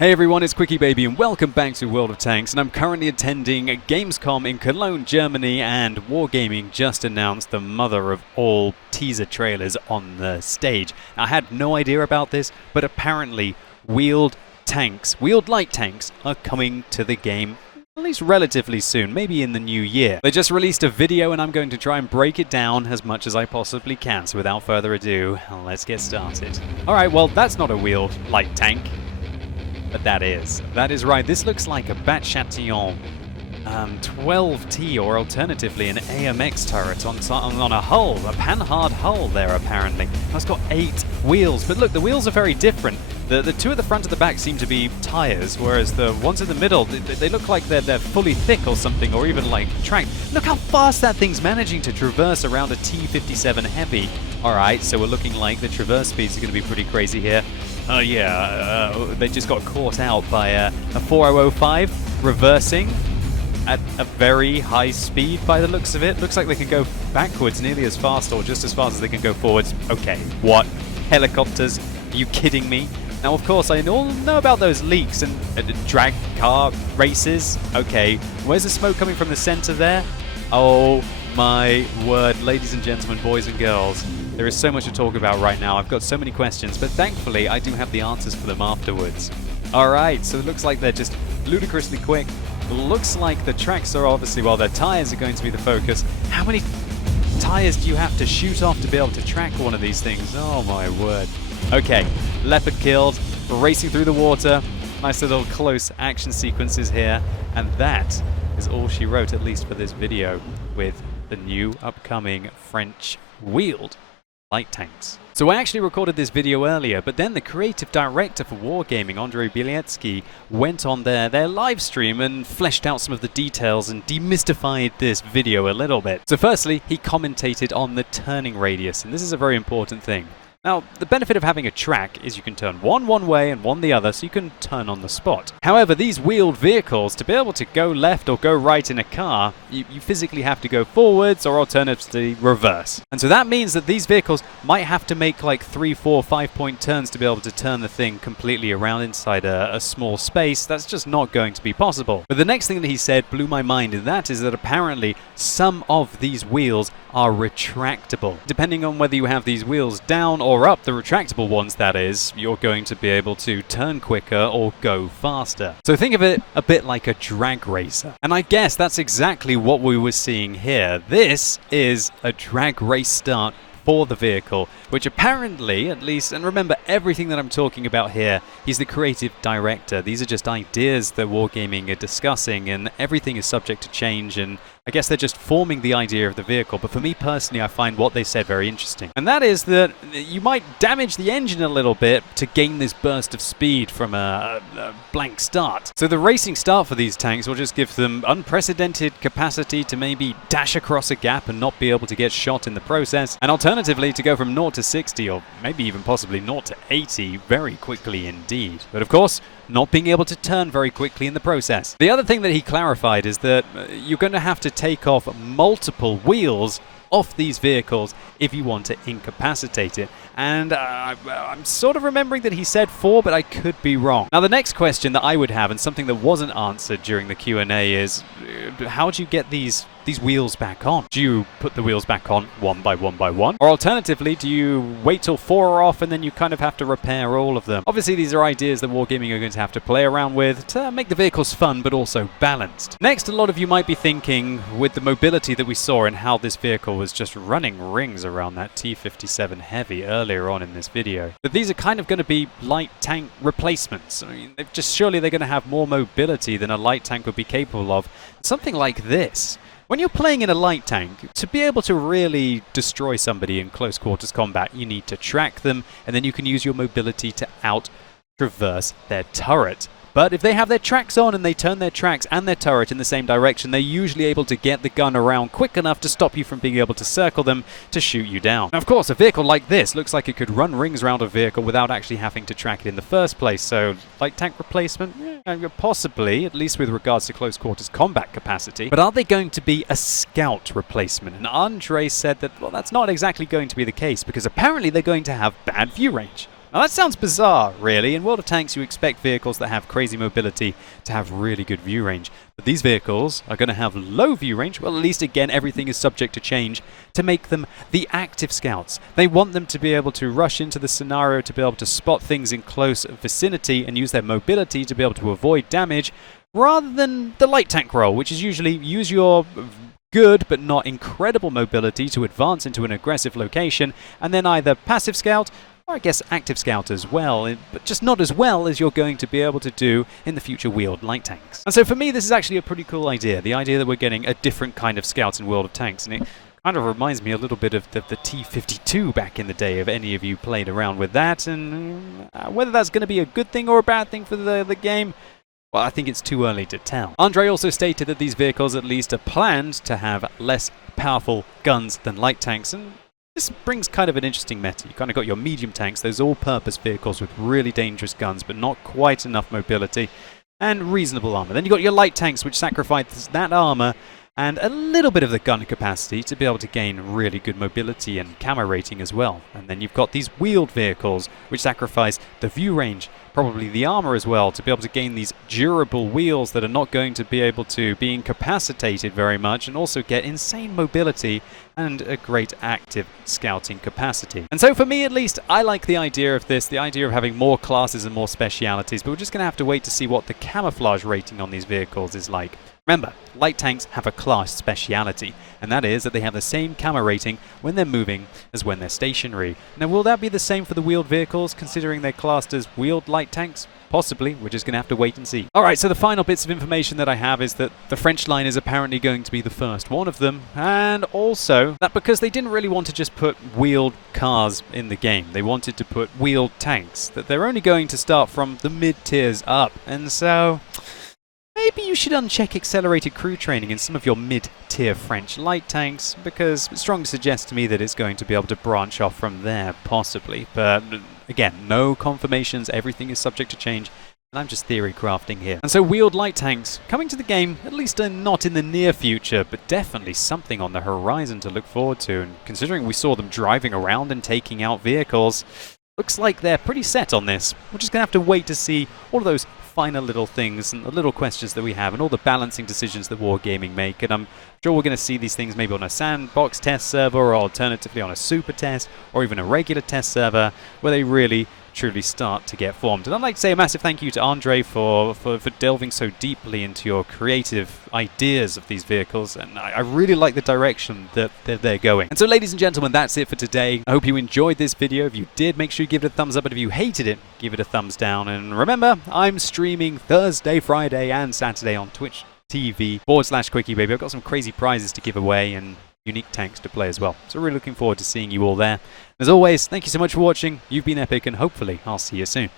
Hey everyone, it's QuickyBaby and welcome back to World of Tanks, and I'm currently attending Gamescom in Cologne, Germany, and Wargaming just announced the mother of all teaser trailers on the stage. I had no idea about this, but apparently wheeled light tanks are coming to the game at least relatively soon, maybe in the new year. They just released a video and I'm going to try and break it down as much as I possibly can, so without further ado, let's get started. Alright, well that's not a wheeled light tank. But that is right. This looks like a Bat Chatillon 12T, or alternatively an AMX turret on a hull, a panhard hull there apparently. It's got 8 wheels, but look, the wheels are very different. The two at the front and the back seem to be tires, whereas the ones in the middle, they look like they're fully thick or something, or even like tracked. Look how fast that thing's managing to traverse around a T-57 Heavy. Alright, so we're looking like the traverse speeds are going to be pretty crazy here. Oh yeah, they just got caught out by a 4005 reversing at a very high speed by the looks of it. Looks like they can go backwards nearly as fast or just as fast as they can go forwards. Okay, what? Helicopters? Are you kidding me? Now, of course, I all know about those leaks and drag car races. Okay, where's the smoke coming from the center there? Oh my word, ladies and gentlemen, boys and girls. There is so much to talk about right now. I've got so many questions, but thankfully I do have the answers for them afterwards. Alright, so it looks like they're just ludicrously quick. Looks like the tracks are obviously, well, their tires are going to be the focus. How many tires do you have to shoot off to be able to track one of these things? Oh my word. Okay, Leopard killed, racing through the water. Nice little close action sequences here. And that is all she wrote, at least for this video, with the new upcoming French wheeled light tanks. So I actually recorded this video earlier, but then the creative director for Wargaming, Andrei Bieletsky, went on their live stream and fleshed out some of the details and demystified this video a little bit. So firstly, he commentated on the turning radius, and this is a very important thing. Now, the benefit of having a track is you can turn one way and one the other, so you can turn on the spot. However, these wheeled vehicles, to be able to go left or go right in a car, you physically have to go forwards or alternatively reverse. And so that means that these vehicles might have to make like 3, 4, 5-point turns to be able to turn the thing completely around inside a small space. That's just not going to be possible. But the next thing that he said blew my mind, and that is that apparently some of these wheels are retractable. Depending on whether you have these wheels down or up, the retractable ones that is, you're going to be able to turn quicker or go faster. So think of it a bit like a drag racer. And I guess that's exactly what we were seeing here. This is a drag race start for the vehicle, which apparently, at least, and remember everything that I'm talking about here, he's the creative director. These are just ideas that Wargaming are discussing, and everything is subject to change, and I guess they're just forming the idea of the vehicle. But for me personally, I find what they said very interesting. And that is that you might damage the engine a little bit to gain this burst of speed from a blank start. So the racing start for these tanks will just give them unprecedented capacity to maybe dash across a gap and not be able to get shot in the process. And alternatively, to go from 0 to 60 or maybe even possibly 0 to 80 very quickly indeed. But of course, not being able to turn very quickly in the process. The other thing that he clarified is that you're going to have to take off multiple wheels off these vehicles if you want to incapacitate it. And I'm sort of remembering that he said 4, but I could be wrong. Now the next question that I would have, and something that wasn't answered during the Q&A, is how do you get these wheels back on? Do you put the wheels back on one by one? Or alternatively, do you wait till 4 are off and then you kind of have to repair all of them? Obviously, these are ideas that Wargaming are going to have to play around with to make the vehicles fun but also balanced. Next, a lot of you might be thinking, with the mobility that we saw and how this vehicle was just running rings around that T-57 Heavy earlier on in this video, that these are kind of going to be light tank replacements. I mean, surely they're going to have more mobility than a light tank would be capable of. Something like this. When you're playing in a light tank, to be able to really destroy somebody in close quarters combat, you need to track them, and then you can use your mobility to out-traverse their turret. But if they have their tracks on and they turn their tracks and their turret in the same direction, they're usually able to get the gun around quick enough to stop you from being able to circle them to shoot you down. Now, of course, a vehicle like this looks like it could run rings around a vehicle without actually having to track it in the first place. So, light tank replacement? Yeah, possibly, at least with regards to close quarters combat capacity. But are they going to be a scout replacement? And Andre said that, well, that's not exactly going to be the case, because apparently they're going to have bad view range. Now that sounds bizarre, really. In World of Tanks, you expect vehicles that have crazy mobility to have really good view range. But these vehicles are going to have low view range. Well, at least, again, everything is subject to change to make them the active scouts. They want them to be able to rush into the scenario, to be able to spot things in close vicinity and use their mobility to be able to avoid damage, rather than the light tank role, which is usually use your good but not incredible mobility to advance into an aggressive location, and then either passive scout, or I guess active scout as well, but just not as well as you're going to be able to do in the future wheeled light tanks. And so for me, this is actually a pretty cool idea, the idea that we're getting a different kind of scout in World of Tanks, and it kind of reminds me a little bit of the T-52 back in the day, if any of you played around with that, and whether that's going to be a good thing or a bad thing for the game, well, I think it's too early to tell. Andre also stated that these vehicles at least are planned to have less powerful guns than light tanks, and this brings kind of an interesting meta. You kind of got your medium tanks, those all-purpose vehicles with really dangerous guns but not quite enough mobility and reasonable armor. Then you got your light tanks, which sacrifice that armor and a little bit of the gun capacity to be able to gain really good mobility and camo rating as well. And then you've got these wheeled vehicles, which sacrifice the view range, probably the armor as well, to be able to gain these durable wheels that are not going to be able to be incapacitated very much, and also get insane mobility and a great active scouting capacity. And so for me at least, I like the idea of this, the idea of having more classes and more specialities, but we're just going to have to wait to see what the camouflage rating on these vehicles is like. Remember, light tanks have a class speciality, and that is that they have the same camo rating when they're moving as when they're stationary. Now, will that be the same for the wheeled vehicles, considering they're classed as wheeled light tanks? Possibly. We're just going to have to wait and see. Alright, so the final bits of information that I have is that the French line is apparently going to be the first one of them, and also that because they didn't really want to just put wheeled cars in the game, they wanted to put wheeled tanks, that they're only going to start from the mid-tiers up, and so maybe you should uncheck accelerated crew training in some of your mid-tier French light tanks, because it strongly suggests to me that it's going to be able to branch off from there, possibly. But again, no confirmations, everything is subject to change, and I'm just theory crafting here. And so wheeled light tanks coming to the game, at least not in the near future, but definitely something on the horizon to look forward to. And considering we saw them driving around and taking out vehicles, looks like they're pretty set on this. We're just going to have to wait to see all of those finer little things and the little questions that we have and all the balancing decisions that Wargaming make. And I'm sure we're going to see these things maybe on a sandbox test server, or alternatively on a super test, or even a regular test server where they really truly start to get formed. And I'd like to say a massive thank you to Andre for delving so deeply into your creative ideas of these vehicles, and I really like the direction that they're going. And so, ladies and gentlemen, that's it for today. I hope you enjoyed this video. If you did, make sure you give it a thumbs up, and if you hated it, give it a thumbs down. And remember, I'm streaming Thursday, Friday, and Saturday on Twitch TV/QuickyBaby. I've got some crazy prizes to give away and unique tanks to play as well. So really looking forward to seeing you all there. As always, thank you so much for watching. You've been epic, and hopefully I'll see you soon.